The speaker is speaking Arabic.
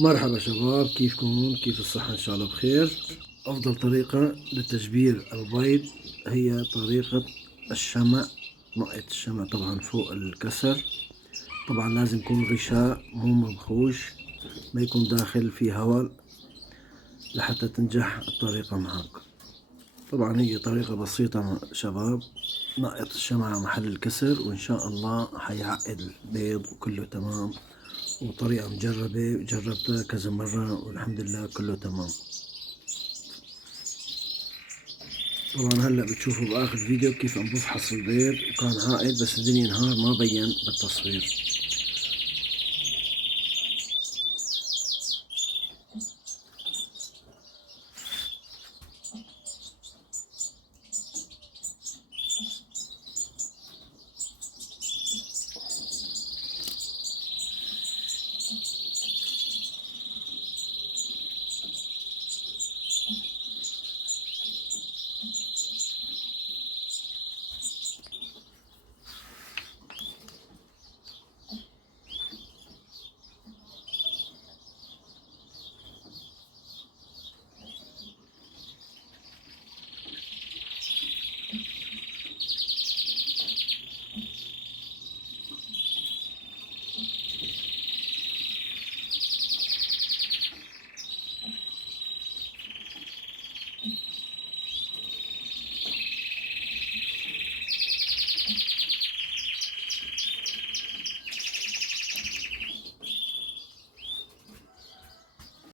مرحبا شباب، كيفكم؟ كيف الصحة؟ إن شاء الله بخير. أفضل طريقة لتجبير البيض هي طريقة الشمع، نقط الشمع طبعا فوق الكسر. طبعا لازم يكون غشاء مو منخوش، ما يكون داخل فيه هواء لحتى تنجح الطريقة معك. طبعا هي طريقة بسيطة شباب، نقط الشمعة محل الكسر وإن شاء الله حيعقد البيض وكله تمام. وطريقة مجربة، جربتها كذا مرة والحمد لله كله تمام. طبعا هلا بتشوفوا باخر فيديو كيف عم بفحص البيض وكان عائد، بس الدنيا نهار ما بين بالتصوير.